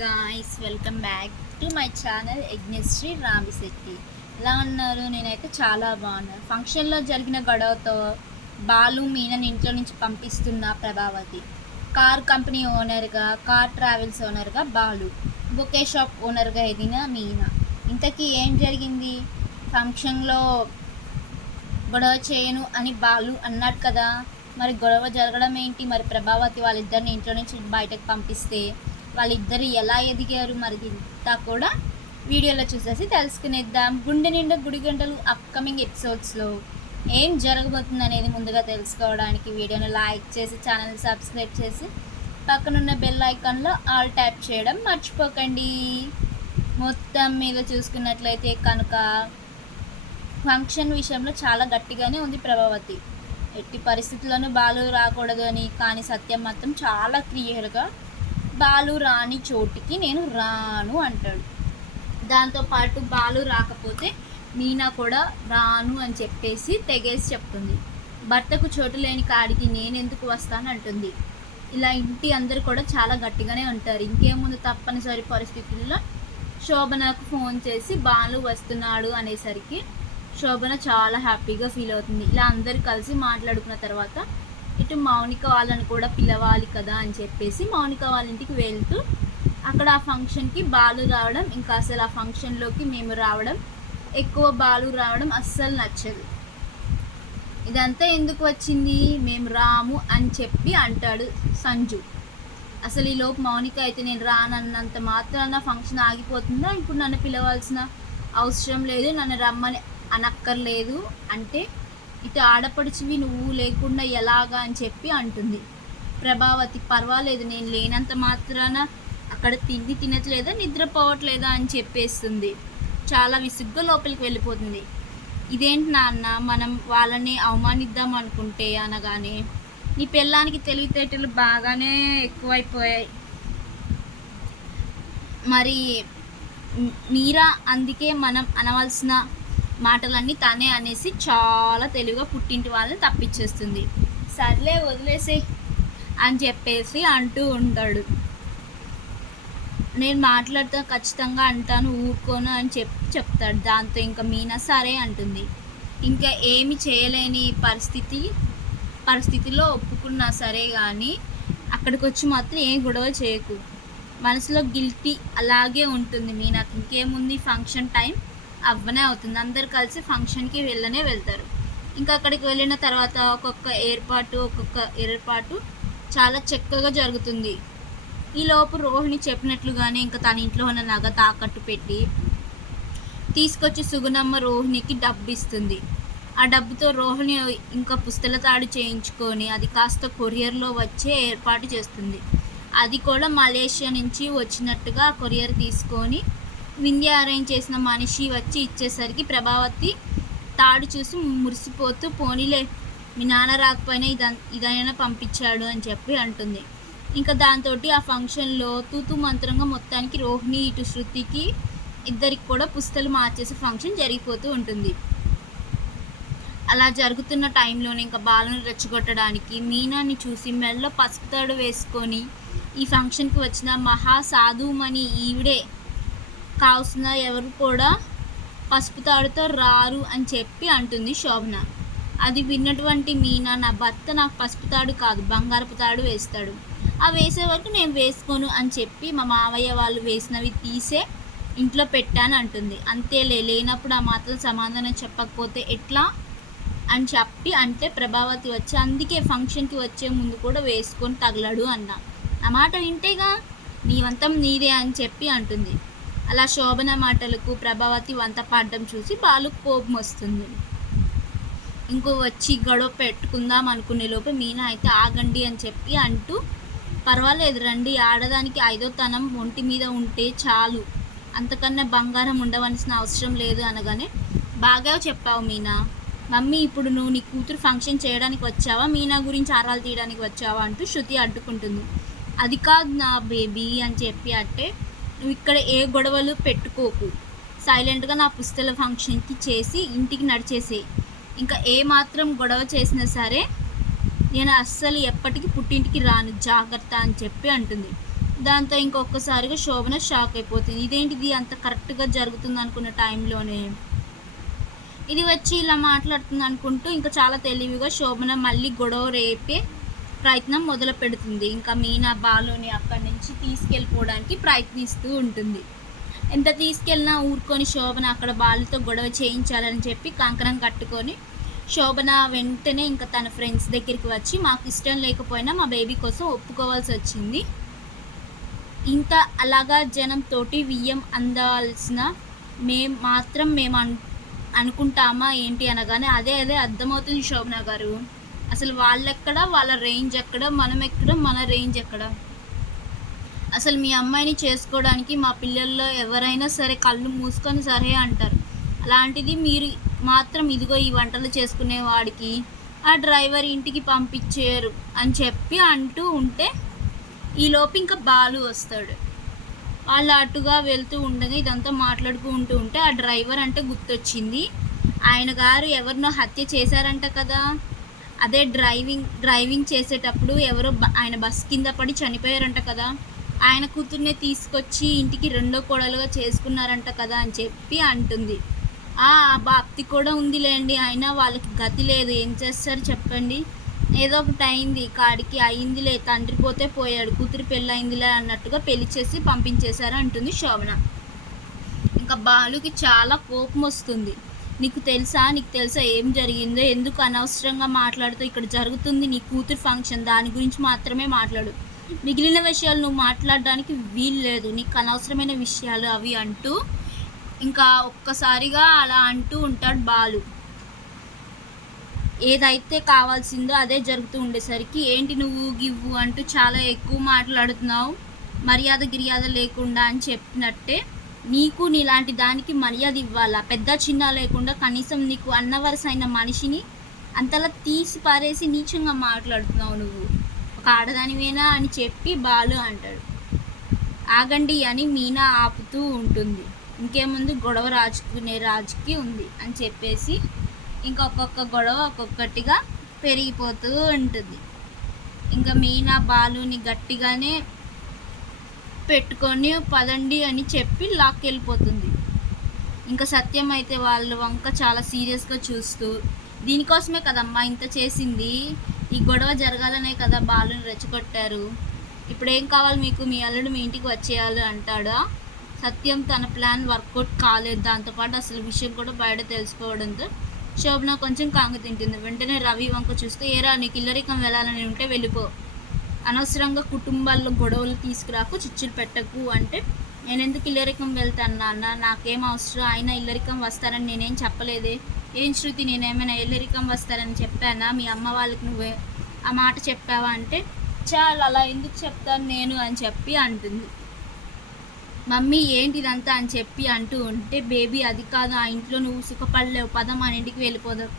Guys, welcome back to my channel Yajnashri Ramisetti. ఎలా ఉన్నారు? నేనైతే చాలా బాగున్నాను. ఫంక్షన్లో జరిగిన గొడవతో బాలు మీనని ఇంట్లో నుంచి పంపిస్తున్న ప్రభావతి, కార్ కంపెనీ ఓనర్గా, కార్ ట్రావెల్స్ ఓనర్గా బాలు, బొకే షాప్ ఓనర్గా ఎదిగిన మీనా. ఇంతకీ ఏం జరిగింది? ఫంక్షన్లో గొడవ చేయను అని బాలు అన్నాడు కదా, మరి గొడవ జరగడం ఏంటి? మరి ప్రభావతి వాళ్ళిద్దరిని ఇంట్లో నుంచి బయటకు పంపిస్తే వాళ్ళిద్దరు ఎలా ఎదిగారు మరి ఇంతా కూడా వీడియోలో చూసేసి తెలుసుకునేద్దాం. గుండె నిండా గుడి గంటలు అప్కమింగ్ ఎపిసోడ్స్లో ఏం జరగబోతుంది అనేది ముందుగా తెలుసుకోవడానికి వీడియోని లైక్ చేసి ఛానల్ సబ్స్క్రైబ్ చేసి పక్కనున్న బెల్ ఐకాన్లో ఆల్ ట్యాప్ చేయడం మర్చిపోకండి. మొత్తం మీద చూసుకున్నట్లయితే కనుక ఫంక్షన్ విషయంలో చాలా గట్టిగానే ఉంది ప్రభావతి. ఎట్టి పరిస్థితుల్లోనూ బాలు రాకూడదు అని, కానీ సత్యం మాత్రం చాలా క్లియర్గా బాలు రాని చోటికి నేను రాను అంటాడు. దాంతోపాటు బాలు రాకపోతే మీనా కూడా రాను అని చెప్పేసి తెగేసి చెప్తుంది. భర్తకు చోటు లేని కాడికి నేనెందుకు వస్తాను అంటుంది. ఇలా ఇంటి అందరు కూడా చాలా గట్టిగానే ఉంటారు. ఇంకేముందు, తప్పనిసరి పరిస్థితుల్లో శోభనకు ఫోన్ చేసి బాలు వస్తున్నాడు అనేసరికి శోభన చాలా హ్యాపీగా ఫీల్ అవుతుంది. ఇలా అందరు కలిసి మాట్లాడుకున్న తర్వాత ఇటు మౌనిక వాళ్ళని కూడా పిలవాలి కదా అని చెప్పేసి మౌనిక వాళ్ళ ఇంటికి వెళ్తూ అక్కడ ఆ ఫంక్షన్కి బాలు రావడం, ఇంకా అసలు ఆ ఫంక్షన్లోకి మేము రావడం, ఎక్కువ బాలు రావడం అస్సలు నచ్చదు. ఇదంతా ఎందుకు వచ్చింది, మేము రాము అని చెప్పి అంటాడు సంజు. అసలు ఈ లోపు మౌనిక అయితే నేను రానన్నంత మాత్రాన ఫంక్షన్ ఆగిపోతుందా, ఇప్పుడు నన్ను పిలవాల్సిన అవసరం లేదు, నన్ను రమ్మని అనక్కర్లేదు అంటే ఇటు ఆడపడిచివి నువ్వు లేకుండా ఎలాగా అని చెప్పి అంటుంది. ప్రభావతి పర్వాలేదు, నేను లేనంత మాత్రాన అక్కడ తిండి తినట్లేదా, నిద్రపోవట్లేదా అని చెప్పేస్తుంది. చాలా విసుగ్గా లోపలికి వెళ్ళిపోతుంది. ఇదేంటి నాన్న, మనం వాళ్ళని అవమానిద్దాం అనుకుంటే అనగానే నీ పెళ్ళానికి తెలివితేటలు బాగానే ఎక్కువైపోయాయి, మరి మీరా అందుకే మనం అనవలసిన మాటలన్నీ తనే అనేసి చాలా తెలివిగా పుట్టింటి వాళ్ళని తప్పించేస్తుంది. సర్లే వదిలేసే అని చెప్పేసి అంటూ ఉంటాడు. నేను మాట్లాడుతా, ఖచ్చితంగా అంటాను, ఊరుకోను అని చెప్తాడు. దాంతో ఇంకా మీనా సరే అంటుంది. ఇంకా ఏమి చేయలేని పరిస్థితిలో ఒప్పుకున్నా సరే కానీ అక్కడికి వచ్చి మాత్రం ఏం గొడవ చేయకు, మనసులో గిల్టీ అలాగే ఉంటుంది మీనాకి. ఇంకేముంది, ఫంక్షన్ టైం అవ్వనే అవుతుంది, అందరు కలిసి ఫంక్షన్కి వెళ్తారు. ఇంకా అక్కడికి వెళ్ళిన తర్వాత ఒక్కొక్క ఏర్పాటు చాలా చక్కగా జరుగుతుంది. ఈలోపు రోహిణి చెప్పినట్లుగానే ఇంకా తన ఇంట్లో ఉన్న నగ తాకట్టు పెట్టి తీసుకొచ్చి సుగుణమ్మ రోహిణికి డబ్బు ఇస్తుంది. ఆ డబ్బుతో రోహిణి ఇంకా పుస్తల తాడు చేయించుకొని అది కాస్త కొరియర్లో వచ్చే ఏర్పాటు చేస్తుంది. అది కూడా మలేషియా నుంచి వచ్చినట్టుగా కొరియర్ తీసుకొని వింధ్య అరేంజ్ చేసిన మనిషి వచ్చి ఇచ్చేసరికి ప్రభావతి తాడు చూసి మురిసిపోతూ, పోనీలే మీ నాన్న రాకపోయినా ఇదైనా పంపించాడు అని చెప్పి అంటుంది. ఇంకా దాంతో ఆ ఫంక్షన్లో తూతు మంత్రంగా మొత్తానికి రోహిణి ఇటు శృతికి ఇద్దరికి కూడా పుస్తలు మార్చేసి ఫంక్షన్ జరిగిపోతూ ఉంటుంది. అలా జరుగుతున్న టైంలోనే ఇంకా బాలను రెచ్చగొట్టడానికి మీనాని చూసి మెడలో పసుపు తాడు వేసుకొని ఈ ఫంక్షన్కి వచ్చిన మహా సాధుమని ఈవిడే కావాల్సిన, ఎవరు కూడా పసుపు తాడుతో రారు అని చెప్పి అంటుంది శోభన. అది విన్నటువంటి మీనా, నా భర్త నాకు పసుపు తాడు కాదు బంగారపు తాడు వేస్తాడు, ఆ వేసే వరకు నేను వేసుకోను అని చెప్పి మా మావయ్య వాళ్ళు వేసినవి తీసే ఇంట్లో పెట్టాను అంటుంది. అంతేలే, లేనప్పుడు ఆ మాత్రం సమాధానం చెప్పకపోతే ఎట్లా అని చెప్పి అంటే ప్రభావతి వచ్చి అందుకే ఫంక్షన్కి వచ్చే ముందు కూడా వేసుకొని తగలడు అన్న, ఆ మాట వింటేగా నీ వంతం నీదే అని చెప్పి అంటుంది. అలా శోభన మాటలకు ప్రభావతి వంత పాడడం చూసి బాలు కోపం వస్తుంది. ఇంకో వచ్చి గొడవ పెట్టుకుందాం అనుకునే లోపు మీనా అయితే ఆగండి అని చెప్పి అంటూ, పర్వాలేదు రండి, ఆడదానికి ఐదోతనం ఒంటి మీద ఉంటే చాలు, అంతకన్నా బంగారం ఉండవలసిన అవసరం లేదు అనగానే, బాగా చెప్పావు మీనా, మమ్మీ ఇప్పుడు నువ్వు నీ కూతురు ఫంక్షన్ చేయడానికి వచ్చావా, మీనా గురించి ఆరాలు తీయడానికి వచ్చావా అంటూ శృతి అడ్డుకుంటుంది. అది కాదు నా బేబీ అని చెప్పి అంటే, నువ్వు ఇక్కడ ఏ గొడవలు పెట్టుకోకు, సైలెంట్గా నా పుస్తల ఫంక్షన్కి చేసి ఇంటికి నడిచేసే, ఇంకా ఏ మాత్రం గొడవ చేసినా సరే నేను అస్సలు ఎప్పటికీ పుట్టింటికి రాను, జాగ్రత్త అని చెప్పి అంటుంది. దాంతో ఇంకొకసారిగా శోభన షాక్ అయిపోతుంది. ఇదేంటిది అంత కరెక్ట్‌గా జరుగుతుంది అనుకున్న టైంలోనే ఇది వచ్చి ఇలా మాట్లాడుతుంది అనుకుంటూ ఇంకా చాలా తెలివిగా శోభన మళ్ళీ గొడవ రేపే ప్రయత్నం మొదలుపెడుతుంది. ఇంకా మీనా బాలుని అక్కడి నుంచి తీసుకెళ్ళిపోవడానికి ప్రయత్నిస్తూ ఉంటుంది. ఎంత తీసుకెళ్ళినా ఊరుకొని శోభన అక్కడ బాలుతో గొడవ చేయించాలని చెప్పి కంకణం కట్టుకొని శోభన వెంటనే ఇంకా తన ఫ్రెండ్స్ దగ్గరికి వచ్చి మాకు ఇష్టం లేకపోయినా మా బేబీ కోసం ఒప్పుకోవాల్సి వచ్చింది. ఇంత అలాగా జనంతోటి వియ్యం అందాల్సిన మేము అనుకుంటామా ఏంటి అనగానే అదే అర్థమవుతుంది శోభన గారు. అసలు వాళ్ళెక్కడ, వాళ్ళ రేంజ్ ఎక్కడ, మనం ఎక్కడ, మన రేంజ్ ఎక్కడ. అసలు మీ అమ్మాయిని చేసుకోవడానికి మా పిల్లల్లో ఎవరైనా సరే కళ్ళు మూసుకొని సరే అంటారు. అలాంటిది మీరు మాత్రం ఇదిగో ఈ వంటలు చేసుకునే వాడికి ఆ డ్రైవర్ ఇంటికి పంపించారు అని చెప్పి అంటూ ఉంటే ఈలోపు ఇంకా బాలు వస్తాడు. వాళ్ళు అటుగా వెళ్తూ ఉండగా ఇదంతా మాట్లాడుకుంటూ ఉంటే ఆ డ్రైవర్ అంటే గుర్తొచ్చింది. ఆయన గారు ఎవరినో హత్య చేశారంట కదా, అదే డ్రైవింగ్ చేసేటప్పుడు ఎవరో ఆయన బస్ కింద పడి చనిపోయారంట కదా, ఆయన కూతుర్నే తీసుకొచ్చి ఇంటికి రెండో కోడలుగా చేసుకున్నారంట కదా అని చెప్పి అంటుంది. ఆ బాప్తి కూడా ఉందిలేండి, అయినా వాళ్ళకి గతి లేదు, ఏం చేస్తారు చెప్పండి, ఏదో ఒకటి అయింది కాడికి అయిందిలే, తండ్రి పోతే పోయాడు, కూతురు పెళ్ళి అయిందిలే అన్నట్టుగా పెళ్లి చేసి పంపించేశారు అంటుంది శోభన. ఇంకా బాలుకి చాలా కోపం వస్తుంది. నీకు తెలుసా ఏం జరిగిందో, ఎందుకు అనవసరంగా మాట్లాడుతూ, ఇక్కడ జరుగుతుంది నీ కూతురు ఫంక్షన్, దాని గురించి మాత్రమే మాట్లాడు, మిగిలిన విషయాలు నువ్వు మాట్లాడడానికి వీలు లేదు, నీకు అనవసరమైన విషయాలు అవి అంటూ ఇంకా ఒక్కసారిగా అలా అంటూ ఉంటాడు బాలు. ఏదైతే కావాల్సిందో అదే జరుగుతూ ఉండేసరికి ఏంటి నువ్వు గివ్వు అంటూ చాలా ఎక్కువ మాట్లాడుతున్నావు, గిర్యాద లేకుండా అని చెప్పినట్టే నీకు నీలాంటి దానికి మర్యాద ఇవ్వాలా, పెద్ద చిన్న లేకుండా కనీసం నీకు అన్నవరసైన మనిషిని అంతలా తీసి పారేసి నీచంగా మాట్లాడుతున్నావు, నువ్వు ఒక ఆడదానివేనా అని చెప్పి బాలు అంటాడు. ఆగండి అని మీనా ఆపుతూ ఉంటుంది. ఇంకేముందు గొడవ రాజుకి ఉంది అని చెప్పేసి ఇంకొక గొడవ ఒక్కొక్కటిగా పెరిగిపోతూ ఉంటుంది. ఇంకా మీనా బాలుని గట్టిగానే పెట్టుకొని పదండి అని చెప్పి లాక్కెళ్ళిపోతుంది. ఇంకా సత్యం అయితే వాళ్ళ వంక చాలా సీరియస్గా చూస్తూ, దీనికోసమే కదమ్మా ఇంత చేసింది, ఈ గొడవ జరగాలనే కదా బాలుని రెచ్చగొట్టారు, ఇప్పుడేం కావాలి మీకు, మీ అల్లుడు మీ ఇంటికి వచ్చేయాలి అంటాడా. సత్యం తన ప్లాన్ వర్కౌట్ కాలేదు, దాంతోపాటు అసలు విషయం కూడా బయట తెలుసుకోవడంతో శోభన కొంచెం కాంగు తింటుంది. వెంటనే రవి వంక చూస్తే, ఏరా నీకు ఇల్లరికం వెళ్ళాలని ఉంటే వెళ్ళిపో, అనవసరంగా కుటుంబాల్లో గొడవలు తీసుకురాకు, చిచ్చులు పెట్టకు అంటే, నేనెందుకు ఇల్లరికం వెళ్తాను నాన్న, నాకేం అవసరం, అయినా ఇల్లరికం వస్తారని నేనేం చెప్పలేదే, ఏం శృతి నేనేమైనా ఇల్లరికం వస్తారని చెప్పానా, మీ అమ్మ వాళ్ళకి నువ్వే ఆ మాట చెప్పావా అంటే, చాలా అలా ఎందుకు చెప్తాను నేను అని చెప్పి అంటుంది. మమ్మీ ఏంటిదంతా అని చెప్పి అంటూ ఉంటే, బేబీ అది కాదు, ఆ ఇంట్లో నువ్వు సుఖపడలేవు, పదం మన ఇంటికి వెళ్ళిపోదాం,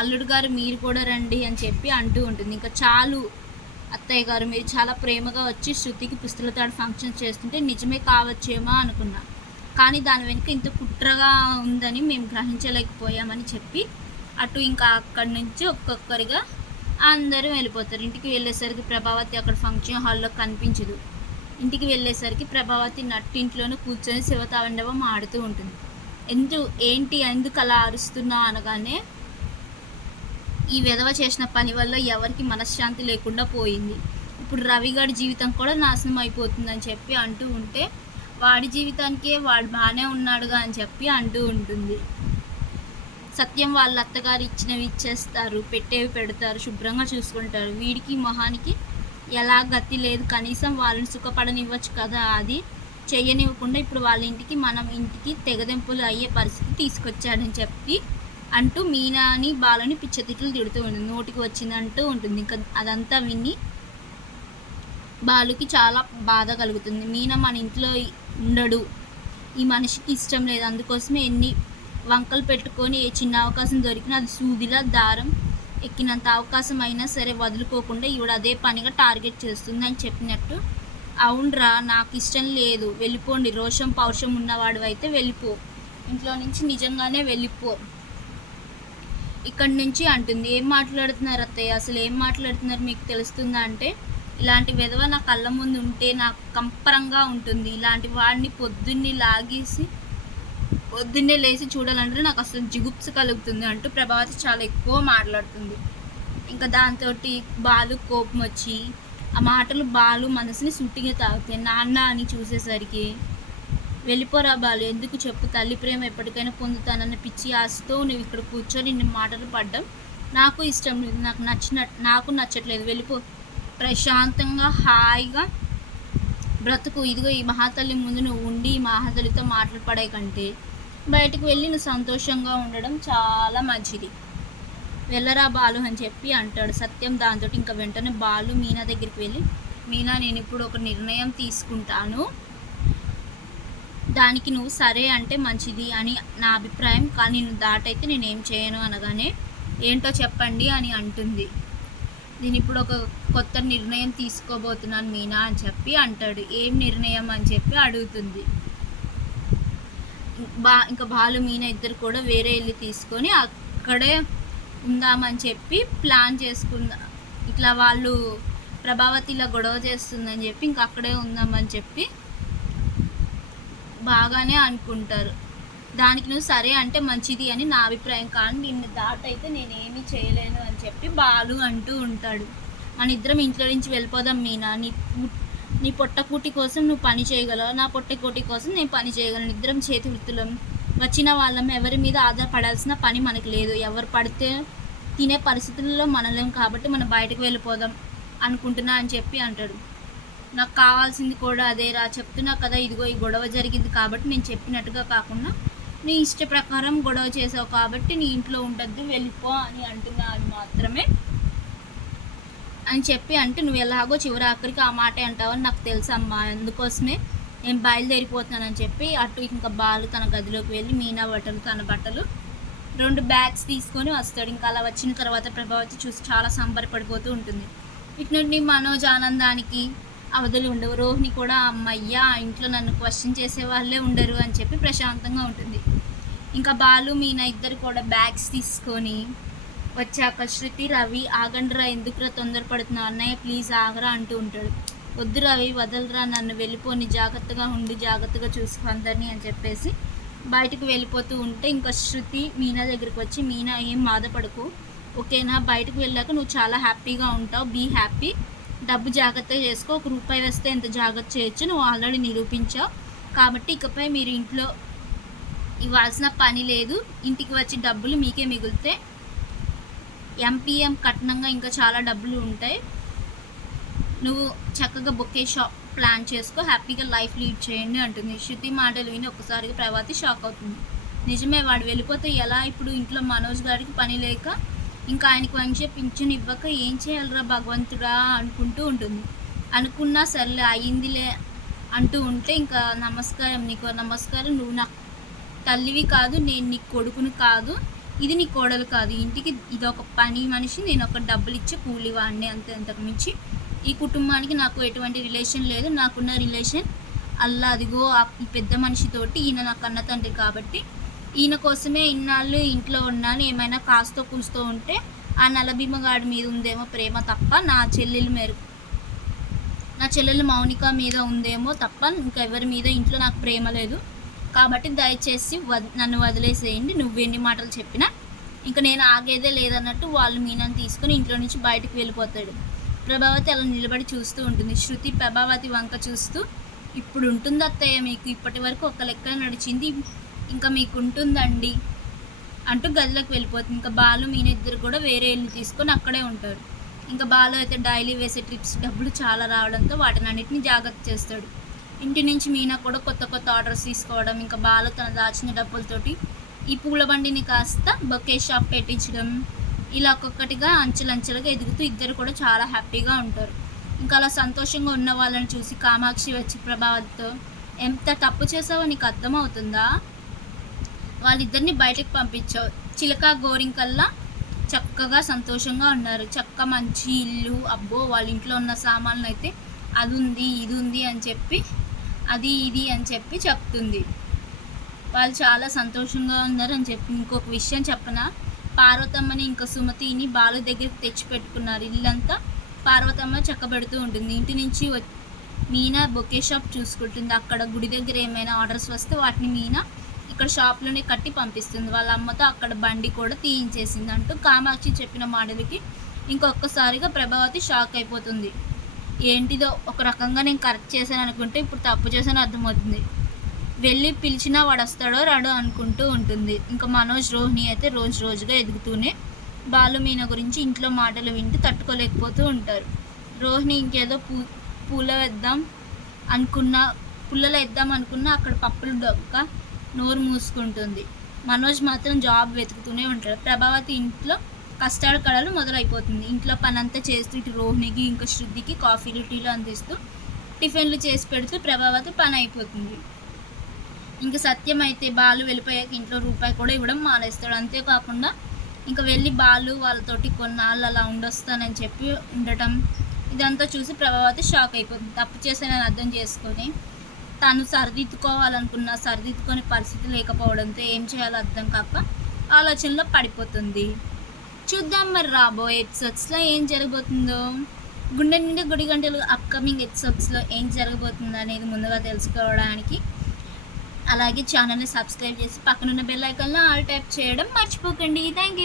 అల్లుడు గారు మీరు కూడా రండి అని చెప్పి అంటూ ఉంటుంది. ఇంకా చాలు అత్తయ్య గారు, మీరు చాలా ప్రేమగా వచ్చి శృతికి పుస్తలతాడు ఫంక్షన్ చేస్తుంటే నిజమే కావచ్చేమో అనుకున్నా, కానీ దాని వెనుక ఇంత కుట్రగా ఉందని మేము గ్రహించలేకపోయామని చెప్పి అటు ఇంకా అక్కడి నుంచి ఒక్కొక్కరిగా అందరూ వెళ్ళిపోతారు. ఇంటికి వెళ్ళేసరికి ప్రభావతి అక్కడ ఫంక్షన్ హాల్లో కనిపించదు. ఇంటికి వెళ్ళేసరికి ప్రభావతి నట్టింట్లోనూ కూర్చొని శివతాండవం ఆడుతూ ఉంటుంది. ఎందుకు అలా అరుస్తున్నావు అనగానే, ఈ విధవ చేసిన పని వల్ల ఎవరికి మనశ్శాంతి లేకుండా పోయింది, ఇప్పుడు రవిగాడి జీవితం కూడా నాశనం అయిపోతుందని చెప్పి అంటూ ఉంటే, వాడి జీవితానికే వాడు బాగానే ఉన్నాడుగా అని చెప్పి అంటూ ఉంటుంది. సత్యం వాళ్ళ అత్తగారు ఇచ్చినవి ఇచ్చేస్తారు, పెట్టేవి పెడతారు, శుభ్రంగా చూసుకుంటారు, వీడికి మొహానికి ఎలా గతి లేదు, కనీసం వాళ్ళని సుఖపడనివ్వచ్చు కదా, అది చెయ్యనివ్వకుండా ఇప్పుడు వాళ్ళ ఇంటికి మనం ఇంటికి తెగదెంపులు అయ్యే పరిస్థితి తీసుకొచ్చాడని చెప్పి అంటూ మీనాని బాలని పిచ్చతిట్లు తిడుతూ ఉంటుంది. నోటికి వచ్చిందంటూ ఉంటుంది. ఇంకా అదంతా విని బాలుకి చాలా బాధ కలుగుతుంది. మీనా మన ఇంట్లో ఉండడు, ఈ మనిషికి ఇష్టం లేదు, అందుకోసమే ఎన్ని వంకలు పెట్టుకొని ఏ చిన్న అవకాశం దొరికినా అది సూదిలా దారం ఎక్కినంత అవకాశం అయినా సరే వదులుకోకుండా ఈవిడ అదే పనిగా టార్గెట్ చేస్తుంది అని చెప్పినట్టు, అవునరా నాకు ఇష్టం లేదు, వెళ్ళిపోండి, రోషం పౌరుషం ఉన్నవాడు అయితే వెళ్ళిపో, ఇంట్లో నుంచి నిజంగానే వెళ్ళిపో ఇక్కడి నుంచి అంటుంది. ఏం మాట్లాడుతున్నారు అత్తయ్య, అసలు ఏం మాట్లాడుతున్నారు మీకు తెలుస్తుందా అంటే, ఇలాంటి విధవ నా కళ్ళ ముందు ఉంటే నాకు కంపరంగా ఉంటుంది. ఇలాంటి వాడిని పొద్దున్నే లేచి చూడాలంటే నాకు అసలు జిగుప్స కలుగుతుంది అంటూ ప్రభావతి చాలా ఎక్కువ మాట్లాడుతుంది. ఇంకా దాంతో బాలు కోపం వచ్చి ఆ మాటలు బాలు మనసుని సుట్టిగా తాగుతాయి. నాన్న అని చూసేసరికి వెళ్ళిపోరా బాలు, ఎందుకు చెప్పు, తల్లి ప్రేమ ఎప్పటికైనా పొందుతానన్న పిచ్చి ఆశతో నువ్వు ఇక్కడ కూర్చొని ఇన్ని మాటలు పడ్డం నాకు ఇష్టం లేదు, నాకు నచ్చట్లేదు, వెళ్ళిపో, ప్రశాంతంగా హాయిగా బ్రతుకు. ఇదిగో ఈ మహాతల్లి ముందు నువ్వు ఉండి ఈ మహాతల్లితో మాటలు పడే కంటే బయటకు వెళ్ళి నువ్వు సంతోషంగా ఉండడం చాలా మంచిది, వెళ్ళరా బాలు అని చెప్పి అంటాడు సత్యం. దాంతో ఇంకా వెంటనే బాలు మీనా దగ్గరికి వెళ్ళి, మీనా నేను ఇప్పుడు ఒక నిర్ణయం తీసుకుంటాను, దానికి నువ్వు సరే అంటే మంచిది అని నా అభిప్రాయం, కానీ నువ్వు దాటైతే నేనేం చేయను అనగానే ఏంటో చెప్పండి అని అంటుంది. నేను ఇప్పుడు ఒక కొత్త నిర్ణయం తీసుకోబోతున్నాను మీనా అని చెప్పి అంటాడు. ఏం నిర్ణయం అని చెప్పి అడుగుతుంది. ఇంకా బాలు మీనా ఇద్దరు కూడా వేరే ఇల్లు తీసుకొని అక్కడే ఉందామని చెప్పి ప్లాన్ చేసుకుందా. ఇట్లా వాళ్ళు ప్రభావతిలా గొడవ చేస్తుందని చెప్పి ఇంకా అక్కడే ఉందామని చెప్పి బాగానే అనుకుంటారు. దానికి నువ్వు సరే అంటే మంచిది అని నా అభిప్రాయం, కానీ నిన్ను దాటైతే నేనేమీ చేయలేను అని చెప్పి బాలు అంటూ ఉంటాడు. మన ఇద్దరం ఇంట్లో నుంచి వెళ్ళిపోదాం మీనా, నీ పొట్టకూటి కోసం నువ్వు పని చేయగలవు, నా పొట్టకూటి కోసం నేను పని చేయగలను, ఇద్దరం చేతి వృత్తులం, వచ్చిన వాళ్ళం, ఎవరి మీద ఆధారపడాల్సిన పని మనకు లేదు, ఎవరు పడితే తినే పరిస్థితుల్లో మనలేం, కాబట్టి మనం బయటకు వెళ్ళిపోదాం అనుకుంటున్నా అని చెప్పి అంటాడు. నాకు కావాల్సింది కూడా అదేరా, చెప్తున్నా కదా, ఇదిగో ఈ గొడవ జరిగింది కాబట్టి నేను చెప్పినట్టుగా కాకుండా నీ ఇష్ట ప్రకారం గొడవ చేసావు కాబట్టి నీ ఇంట్లో ఉండద్దు, వెళ్ళిపో అని అంటున్నా అని మాత్రమే అని చెప్పి అంటే, నువ్వు ఎలాగో చివరి ఆఖరికి ఆ మాటే అంటావని నాకు తెలుసమ్మా, అందుకోసమే నేను బయలుదేరిపోతున్నానని చెప్పి అటు ఇంకా బాలు తన గదిలోకి వెళ్ళి మీనా బట్టలు తన బట్టలు 2 బ్యాగ్స్ తీసుకొని వస్తాడు. ఇంకా అలా వచ్చిన తర్వాత ప్రభావతి చూసి చాలా సంబరపడిపోతూ ఉంటుంది. ఇటు నుండి మనోజ్ ఆనందానికి అవధులు ఉండవు. రోహిణి కూడా అమ్మయ్య ఇంట్లో నన్ను క్వశ్చన్ చేసే వాళ్ళే ఉండరు అని చెప్పి ప్రశాంతంగా ఉంటుంది. ఇంకా బాలు మీనా ఇద్దరు కూడా బ్యాగ్స్ తీసుకొని వచ్చాక శృతి, రవి ఆగండ్రా, ఎందుకురా తొందరపడుతున్నావు, అన్నయ్య ప్లీజ్ ఆగరా అంటూ ఉంటాడు. వద్దు రవి, వదలరా, నన్ను వెళ్ళిపోని, జాగ్రత్తగా ఉండి జాగ్రత్తగా చూసుకో అందరినీ అని చెప్పేసి బయటకు వెళ్ళిపోతూ ఉంటే ఇంకా శృతి మీనా దగ్గరికి వచ్చి, మీనా ఏం బాధపడకు ఓకేనా, బయటకు వెళ్ళాక నువ్వు చాలా హ్యాపీగా ఉంటావు, బీ హ్యాపీ, డబ్బు జాగ్రత్తగా చేసుకో, ₹1 వేస్తే ఎంత జాగ్రత్త చేయొచ్చు నువ్వు ఆల్రెడీ నిరూపించావు, కాబట్టి ఇకపై మీరు ఇంట్లో ఇవ్వాల్సిన పని లేదు, ఇంటికి వచ్చి డబ్బులు మీకే మిగిలితే ఎంపీఎం కట్నంగా ఇంకా చాలా డబ్బులు ఉంటాయి, నువ్వు చక్కగా బొకే షాప్ ప్లాన్ చేసుకో, హ్యాపీగా లైఫ్ లీడ్ చేయండి అంటుంది. శృతి మాటలు విని ఒక్కసారిగా ప్రభావతి షాక్ అవుతుంది. నిజమే, వాడు వెళ్ళిపోతే ఎలా, ఇప్పుడు ఇంట్లో మనోజ్ గారికి పని లేక ఇంకా ఆయనకు వంశే పింఛన్ ఇవ్వక ఏం చేయాలరా భగవంతుడా అనుకుంటూ ఉంటుంది. అనుకున్నా సర్లే అయ్యిందిలే అంటూ ఉంటే ఇంకా నమస్కారం, నీకు నమస్కారం, నువ్వు నాకు తల్లివి కాదు, నేను నీ కొడుకుని కాదు, ఇది నీ కోడలు కాదు, ఇంటికి ఇది ఒక పని మనిషి, నేను ఒక డబ్బులు ఇచ్చే కూలివాడిని అంతే, అంతకు మించి ఈ కుటుంబానికి నాకు ఎటువంటి రిలేషన్ లేదు, నాకున్న రిలేషన్ అల్లా అదిగో ఈ పెద్ద మనిషితోటి, ఈయన నా కన్న తండ్రి కాబట్టి ఈయన కోసమే ఇన్నాళ్ళు ఇంట్లో ఉన్నాను, ఏమైనా కాస్తో కూస్తూ ఉంటే ఆ నలభీమగాడి మీద ఉందేమో ప్రేమ తప్ప నా చెల్లెలు మౌనిక మీద ఉందేమో తప్ప ఇంకెవరి మీద ఇంట్లో నాకు ప్రేమ లేదు, కాబట్టి దయచేసి నన్ను వదిలేసేయండి, నువ్వెన్ని మాటలు చెప్పినా ఇంకా నేను ఆగేదే లేదన్నట్టు వాళ్ళు మీనాన్ని తీసుకొని ఇంట్లో నుంచి బయటకు వెళ్ళిపోతాడు. ప్రభావతి అలా నిలబడి చూస్తూ ఉంటుంది. శృతి ప్రభావతి వంక చూస్తూ, ఇప్పుడు ఉంటుంది అత్తయ్య మీకు, ఇప్పటి వరకు ఒక లెక్క నడిచింది, ఇంకా మీకు ఉంటుందండి అంటూ గదిలోకి వెళ్ళిపోతుంది. ఇంకా బాలు మీనా ఇద్దరు కూడా వేరే ఇల్లు తీసుకొని అక్కడే ఉంటారు. ఇంకా బాలు అయితే డైలీ వేసే ట్రిప్స్ డబ్బులు చాలా రావడంతో వాటిని అన్నింటినీ జాగ్రత్త చేస్తాడు. ఇంటి నుంచి మీనా కూడా కొత్త కొత్త ఆర్డర్స్ తీసుకోవడం, ఇంకా బాలు తన దాచిన డబ్బులతోటి ఈ పూల బండిని కాస్త బొకే షాప్ పెట్టించడం, ఇలా ఒక్కొక్కటిగా అంచెలంచెలుగా ఎదుగుతూ ఇద్దరు కూడా చాలా హ్యాపీగా ఉంటారు. ఇంకా అలా సంతోషంగా ఉన్న వాళ్ళని చూసి కామాక్షి వచ్చి ప్రభావతితో, ఎంత తప్పు చేసావో నీకు అర్థమవుతుందా, వాళ్ళిద్దరిని బయటకు పంపించావు, చిలక గోరింకల్లా చక్కగా సంతోషంగా ఉన్నారు, చక్క మంచి ఇల్లు, అబ్బో వాళ్ళ ఇంట్లో ఉన్న సామాన్లు అయితే అది ఉంది ఇది ఉంది అని చెప్పి అది ఇది అని చెప్పి చెప్తుంది. వాళ్ళు చాలా సంతోషంగా ఉన్నారు అని చెప్పి. ఇంకొక విషయం చెప్పనా, పార్వతమ్మని ఇంకా సుమతిని బాలు దగ్గరికి తెచ్చిపెట్టుకున్నారు, ఇల్లంతా పార్వతమ్మ చక్కబెడుతూ ఉంటుంది. ఇంటి నుంచి మీనా బొకే షాప్ చూసుకుంటుంది. అక్కడ గుడి దగ్గర ఏమైనా ఆర్డర్స్ వస్తే వాటిని మీనా ఇక్కడ షాప్లోనే కట్టి పంపిస్తుంది. వాళ్ళ అమ్మతో అక్కడ బండి కూడా తీయించేసింది అంటూ కామాక్షి చెప్పిన మాటలకి ఇంకొకసారిగా ప్రభావతి షాక్ అయిపోతుంది. ఏంటిదో ఒక రకంగా నేను కరెక్ట్ చేశాను అనుకుంటే ఇప్పుడు తప్పు చేశాను అర్థమవుతుంది. వెళ్ళి పిలిచినా వాడు వస్తాడో రాడో అనుకుంటూ ఉంటుంది. ఇంకా మనోజ్ రోహిణి అయితే రోజు రోజుగా ఎదుగుతూనే బాలు మీనా గురించి ఇంట్లో మాటలు వింటూ తట్టుకోలేకపోతూ ఉంటారు. రోహిణి ఇంకేదో పుల్లలు వేద్దాం అనుకున్నా అక్కడ పప్పులు డొక్క నోరు మూసుకుంటుంది. మనోజ్ మాత్రం జాబ్ వెతుకుతూనే ఉంటాడు. ప్రభావతి ఇంట్లో కష్టాల కళలు మొదలైపోతుంది. ఇంట్లో పనంతా చేస్తూ ఇటు రోహిణికి ఇంకా శృద్ధికి కాఫీలు టీలు అందిస్తూ టిఫిన్లు చేసి పెడుతూ ప్రభావతి పని అయిపోతుంది. ఇంకా సత్యం అయితే బాలు వెళ్ళిపోయాక ఇంట్లో రూపాయి కూడా ఇవ్వడం మానేస్తాడు. అంతేకాకుండా ఇంకా వెళ్ళి బాలు వాళ్ళతోటి కొన్నాళ్ళు అలా ఉండొస్తానని చెప్పి ఉండటం ఇదంతా చూసి ప్రభావతి షాక్ అయిపోతుంది. తప్పు చేశానని అర్థం చేసుకొని తను సరిదిద్దుకునే పరిస్థితి లేకపోవడంతో ఏం చేయాలో అర్థం కాక ఆలోచనలో పడిపోతుంది. చూద్దాం మరి రాబోయే ఎపిసోడ్స్లో ఏం జరగబోతుందో. గుండె నిండా గుడి గంటలు అప్కమింగ్ ఎపిసోడ్స్లో ఏం జరగబోతుందో అనేది ముందుగా తెలుసుకోవడానికి అలాగే ఛానల్ని సబ్స్క్రైబ్ చేసి పక్కనున్న బెల్ ఐకాన్లో ఆల్ ట్యాప్ చేయడం మర్చిపోకండి. Thank you.